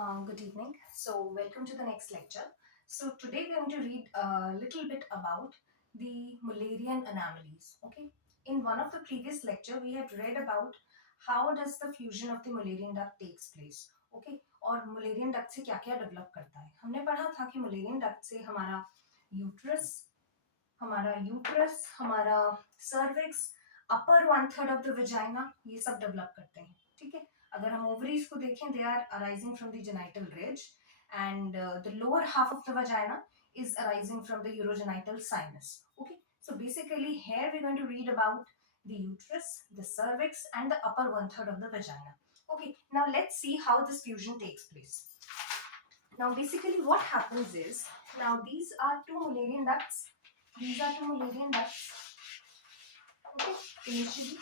Good evening. So, welcome to the next lecture. So, today we are going to read a little bit about the Mullerian anomalies. Okay. In one of the previous lecture, we had read about how does the fusion of the Mullerian duct takes place. Okay. और Mullerian duct से क्या-क्या develop करता है. हमने पढ़ा था कि Mullerian duct से हमारा cervix, upper 1/3 of the vagina, ये सब डेवलप करते हैं. ठीक है. अगर हम ओवरीज को देखें, they are arising from the genital ridge and the lower half of the vagina is arising from the urogenital sinus. Okay, so basically here we're going to read about the uterus, the cervix, and the upper 1/3 of the vagina. Okay, now let's see how this fusion takes place. Now basically what happens is, now these are two Mullerian ducts. These are two Mullerian ducts. Okay, initially,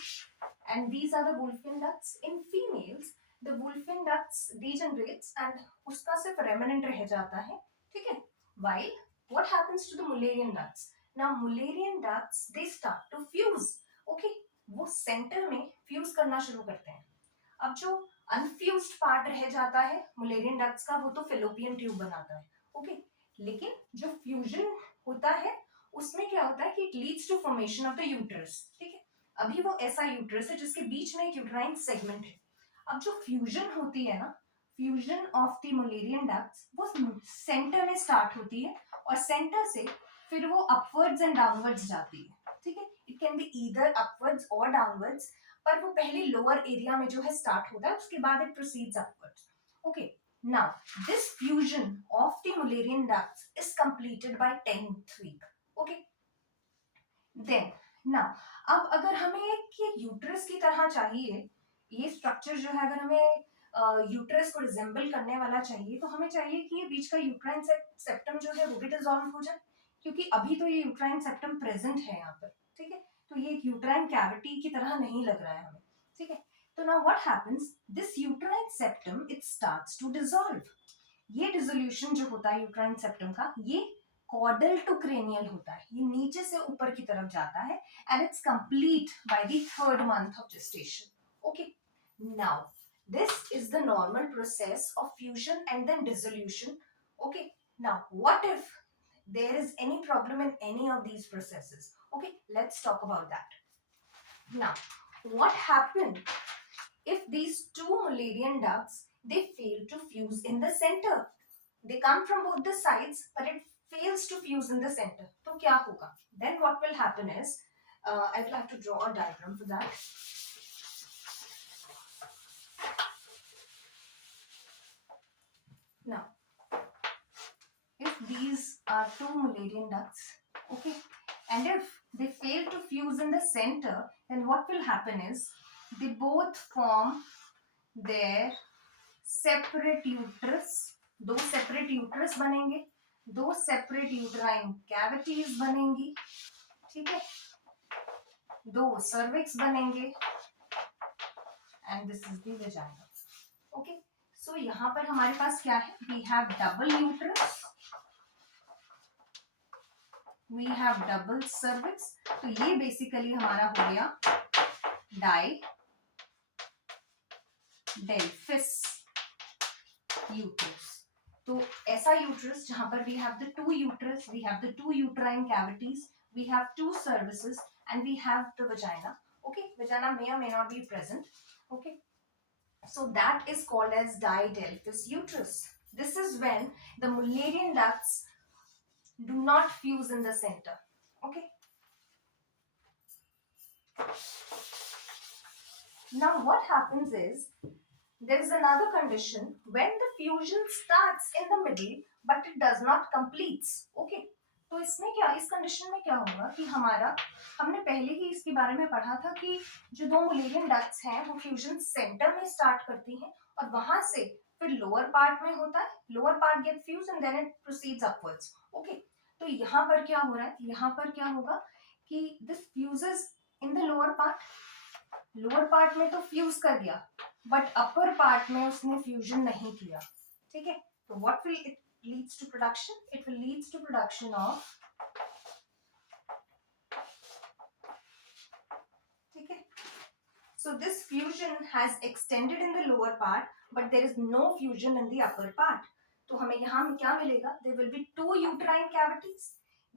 and these are the Wolffian ducts. In females, the Wolffian ducts degenerates and उसका सिर्फ remnant रह जाता है. ठीक है. While what happens to the Mullerian ducts? Now Mullerian ducts they start to fuse. Okay, वो center में fuse करना शुरू करते हैं. अब जो unfused part रह जाता है Mullerian ducts का, वो तो fallopian tube बनाता है. Okay, लेकिन जो fusion होता है उसमें क्या होता है कि it leads to formation of the uterus. ठीक है. अभी वो ऐसा यूट्रस है जिसके बीच में एक यूट्राइन सेगमेंट है. अब जो फ्यूजन होती है ना, fusion of the Mullerian ducts, वो सेंटर में स्टार्ट होती है और सेंटर से फिर वो अपवर्ड्स एंड डाउनवर्ड्स जाती है. ठीक है. It can be either upwards और डाउनवर्ड्स, पर वो पहले लोअर एरिया में जो है स्टार्ट होता है, उसके बाद it proceeds upwards. Okay. Now this fusion of the Mullerian ducts is completed by 10th week. Okay. Then now अब अगर हमें ये यूट्रस की तरह चाहिए, ये स्ट्रक्चर जो है अगर हमें यूट्रस को रिजेंबल करने वाला चाहिए, तो हमें चाहिए कि ये बीच का यूट्राइन सेप्टम जो है वो भी डिसॉल्व हो जाए, क्योंकि अभी तो ये यूट्राइन सेप्टम प्रेजेंट है यहाँ पर. ठीक है. तो ये एक यूट्राइन कैविटी की तरह नहीं लग रहा है हमें. ठीक है. तो now what happens, this uterine septum it starts to dissolve. ये डिसोल्यूशन जो होता है यूट्राइन सेप्टम का, ये कॉर्डल टू क्रेनियल होता है. ये नीचे से ऊपर की तरफ जाता है and it's complete by the 3rd month of gestation. Okay, now this is the normal process of fusion and then dissolution. Okay, now what if there is any problem in any of these processes? Okay, let's talk about that. Now what happened if these two Mullerian ducts they fail to fuse in the center? They come from both the sides but it fails to fuse in the center. तो क्या होगा? Then what will happen is, I will have to draw a diagram for that. Now, if these are two Mullerian ducts, okay, and if they fail to fuse in the center, then what will happen is they both form their separate uterus. दो separate uterus बनेंगे, दो separate uterine cavities बनेंगी. ठीक है. दो cervix बनेंगे and this is the vagina. Okay. So यहाँ पर हमारे पास क्या है, we have double uterus, we have double cervix. तो ये बेसिकली हमारा हो गया डाई डेल्फिस यूट्रस. तो ऐसा यूट्रस जहां पर we have the two uterus, we have the two uterine cavities, we have two cervices and we have the vagina. Okay. Vagina may or may not be present. Okay, so that is called as didelphys uterus. This is when the Mullerian ducts do not fuse in the center. Okay, now what happens is, there is another condition when the fusion starts in the middle but it does not completes. Okay, तो इसमें क्या, इस condition में क्या होगा कि हमने पहले ही इसके बारे में पढ़ा था कि जो दो मुलेरियन डक्ट्स हैं वो फ्यूजन सेंटर में स्टार्ट करती हैं और वहां से फिर लोअर पार्ट में होता है, lower part get fuse and then it proceeds upwards. Okay. तो यहाँ पर क्या हो रहा है, यहाँ पर क्या होगा कि this fuses in the lower part. Lower part में तो फ्यूज कर गया बट अपर पार्ट में उसने फ्यूजन नहीं किया. ठीक है. तो what will it leads to production, it will leads to production of, ठीक है, So this fusion has extended in the lower part, but there is no fusion in the upper part. तो हमें यहाँ में क्या मिलेगा? There will be two uterine cavities.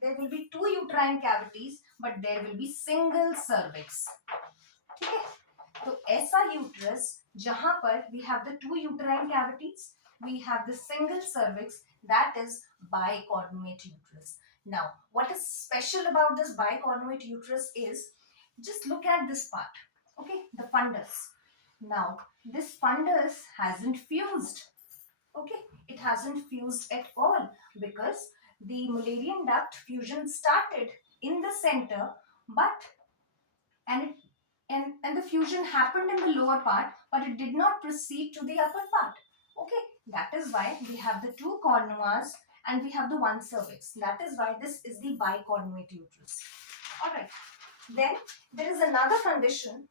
There will be two uterine cavities, but there will be single cervix. ठीक है? तो ऐसा uterus जहाँ पर we have the two uterine cavities, we have the single cervix, that is bicornuate uterus. Now, what is special about this bicornuate uterus is, just look at this part. Okay, the fundus. Now, this fundus hasn't fused. Okay, it hasn't fused at all because the Mullerian duct fusion started in the center, but and it and the fusion happened in the lower part, but it did not proceed to the upper part. Okay, that is why we have the two cornuas and we have the one cervix. That is why this is the bicornuate uterus. All right. Then there is another condition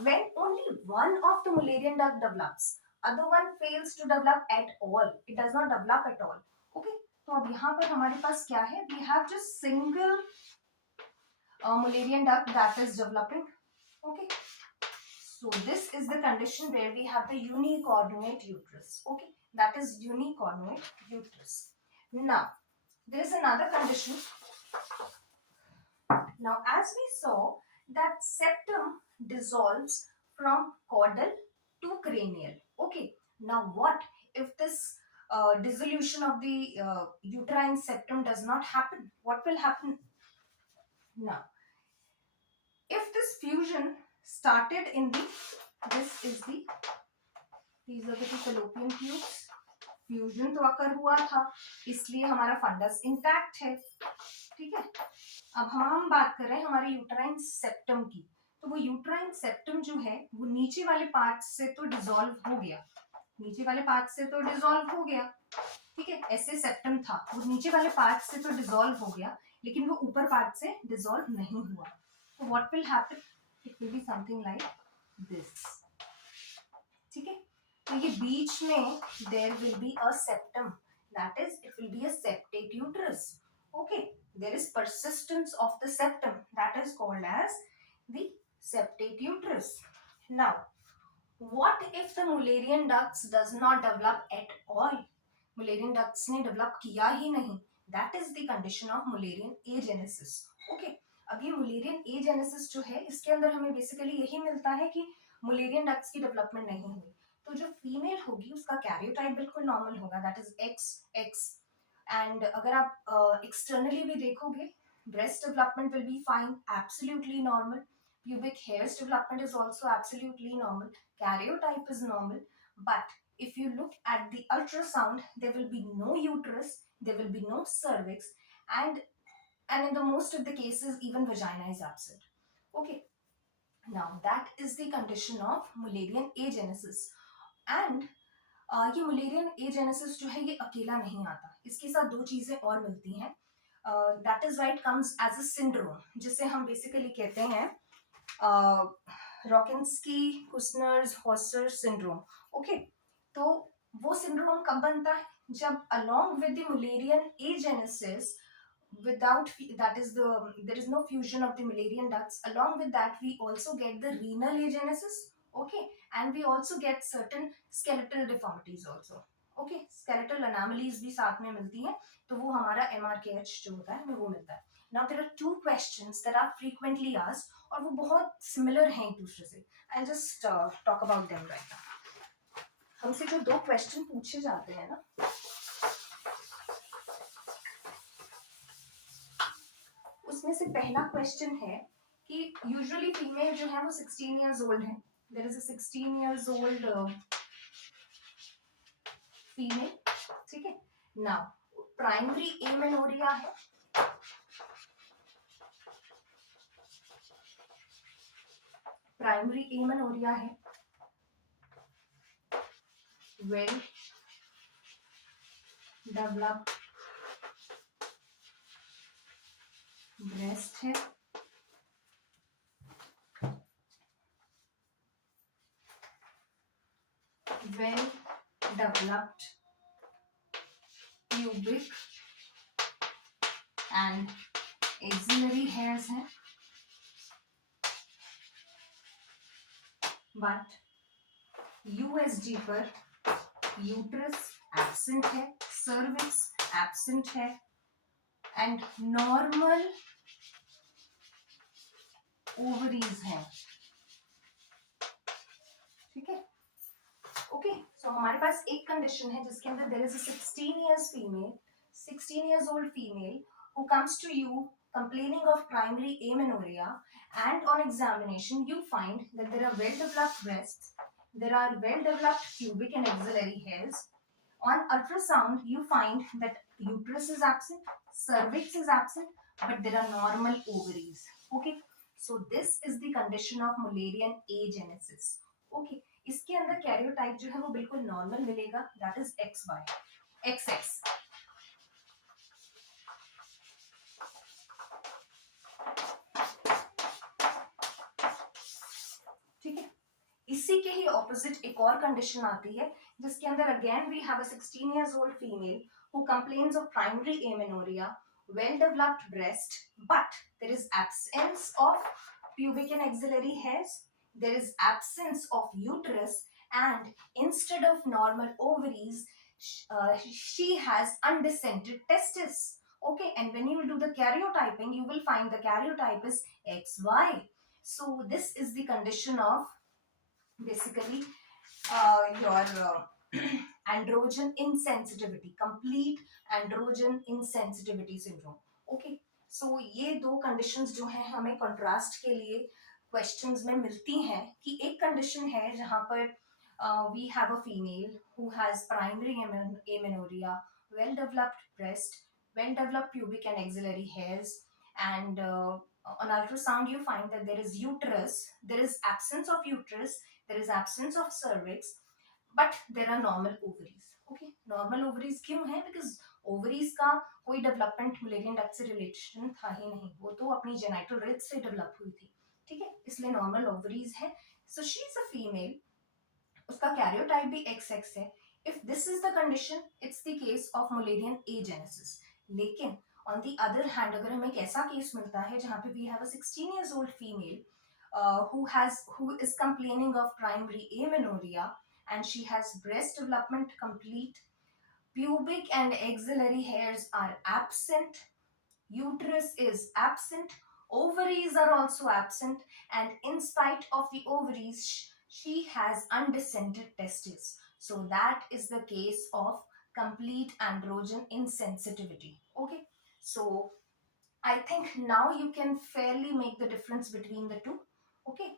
when only one of the Mullerian duct develops, other one fails to develop at all. It does not develop at all. Okay. तो अब यहाँ पर हमारे पास क्या है? We have just single Mullerian duct that is developing. Okay. So this is the condition where we have the unicornuate uterus. Okay. That is unicornuate uterus. Now, there is another condition. Now, as we saw that septum dissolves from caudal to cranial. Okay. Now, what if this dissolution of the uterine septum does not happen? What will happen? Now, if this fusion started in the, these are the two fallopian tubes. Fusion तो अकर हुआ था, इसलिए हमारा funds intact है. ठीक है. अब हम बात कर रहे हैं हमारे यूट्राइन सेप्टम की. तो वो यूट्राइन सेप्टम जो है वो नीचे वाले पार्ट से तो डिसॉल्व हो गया. ठीक है. ऐसे सेप्टम था, वो नीचे वाले पार्ट से तो डिसॉल्व हो गया, लेकिन वो ऊपर पार्ट से डिसॉल्व नहीं हुआ. तो what will happen? It will be something like this. ठीक है. तो ये बीच में there will be a septum, that is it will be a septate uterus. Okay. There is persistence of the septum, that is called as the septate uterus. Now, what if the Mullerian ducts does not develop at all? Mullerian ducts ने develop किया ही नहीं. That is the condition of Mullerian agenesis. Okay. अब ये Mullerian agenesis जो है, इसके अंदर हमें बेसिकली यही मिलता है कि Mullerian ducts की डेवलपमेंट नहीं हुई. तो जो फीमेल होगी उसका कैरियोटाइप बिल्कुल नॉर्मल होगा, दैट इज XX. एंड अगर आप एक्सटर्नली भी देखोगे, breast development will be fine, absolutely normal. pubic hairs development is also absolutely normal. Karyotype is normal. But if you look at the ultrasound, there will be no uterus, there will be no cervix, and in the most of the cases even vagina is absent. Okay. Now that is the condition of Mullerian agenesis. And ये Mullerian agenesis जो है ये अकेला नहीं आता, इसके साथ दो चीजें और मिलती हैं. That is right comes as a syndrome, जिसे हम बेसिकली कहते हैं रॉकिंस्की कुस्नर्स हॉस्टर सिंड्रोम. ओके. तो वो सिंड्रोम कब बनता है? जब along with the Mullerian agenesis, without that is there is no fusion of the Mullerian ducts, along with that we also get the renal agenesis. Okay. And we also get certain skeletal deformities also. Okay. Skeletal anomalies भी साथ में मिलती हैं, तो वो हमारा MRKH जो होता है हमें वो मिलता है. Now there are two questions that are frequently asked और वो बहुत similar हैं एक दूसरे से. I'll just talk about them right now. हमसे जो दो क्वेश्चन पूछे जाते हैं ना, उसमें से पहला क्वेश्चन है कि यूजुअली फीमेल जो है वो 16 years old है. There is a 16 years old female. ठीक है. Now प्राइमरी एमेनोरिया है. प्राइमरी एमेनोरिया है. वेल डेवलप्ड ब्रेस्ट है. Well developed pubic and axillary hairs हैं. बट यूएसजी पर यूट्रस एब्सेंट है, सर्विक्स एब्सेंट है एंड नॉर्मल ओवरीज हैं. ठीक है. ओके, सो हमारे पास एक कंडीशन है जिसके अंदर there is a 16 years old female who comes to you complaining of primary amenorrhea, and on examination you find that there are well developed breasts, there are well developed pubic and axillary hairs. On ultrasound you find that uterus is absent, cervix is absent, but there are normal ovaries. Okay, so this is the condition of Mullerian agenesis. Okay, इसके अंदर karyotype जो है वो बिल्कुल normal मिलेगा, that is X Y X X. ठीक है. इसी के ही ऑपोजिट एक और कंडीशन आती है जिसके अंदर again we have a 16 years old female who complains of primary amenorrhea, well developed breast, but there is absence of pubic and axillary hairs, there is absence of uterus, and instead of normal ovaries she has undescended testes. Okay, and when you will do the karyotyping you will find the karyotype is XY. So this is the condition of basically your androgen insensitivity, complete androgen insensitivity syndrome. Okay, so ये दो conditions जो हैं हमें contrast के लिए questions में मिलती हैं कि एक condition है जहाँ पर we have a female who has primary amenorrhea, well developed breast, well developed pubic and axillary hairs, and on ultrasound you find that there is uterus, there is absence of uterus, there is absence of cervix, but there are normal ovaries. Okay, normal ovaries क्यों है? Because ovaries का कोई development Mullerian duct से relation था ही नहीं, वो तो अपनी genital ridge से develop हुई थी. ठीक है, इसलिए normal ovaries है. So she is a female, उसका karyotype भी XX है. If this is the condition, it's the case of Mullerian agenesis. लेकिन on the other hand अगर हमें एक ऐसा केस मिलता है जहाँ पे we have a 16 years old female who is complaining of primary amenorrhea, and she has breast development complete, pubic and axillary hairs are absent, uterus is absent, ovaries are also absent, and in spite of the ovaries she has undescended testes. So that is the case of complete androgen insensitivity. Okay, so I think now you can fairly make the difference between the two. Okay,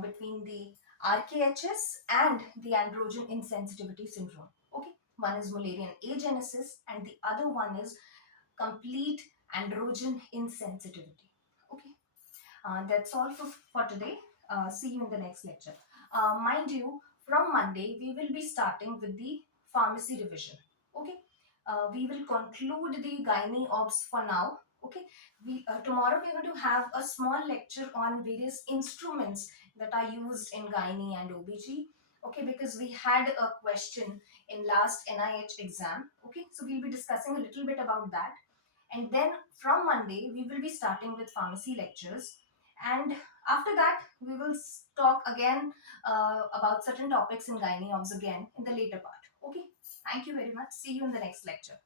between the RKHS and the androgen insensitivity syndrome. Okay, one is Mullerian agenesis and the other one is complete androgen insensitivity. Okay, that's all for today. See you in the next lecture. Mind you, from Monday we will be starting with the pharmacy revision. Okay, we will conclude the gynae obs for now. Okay, we tomorrow we are going to have a small lecture on various instruments that are used in gynae and OBG. Okay, because we had a question in last NIH exam. Okay, so we'll be discussing a little bit about that. And then from Monday, we will be starting with pharmacy lectures. And after that, we will talk again about certain topics in gynae obs again in the later part. Okay. Thank you very much. See you in the next lecture.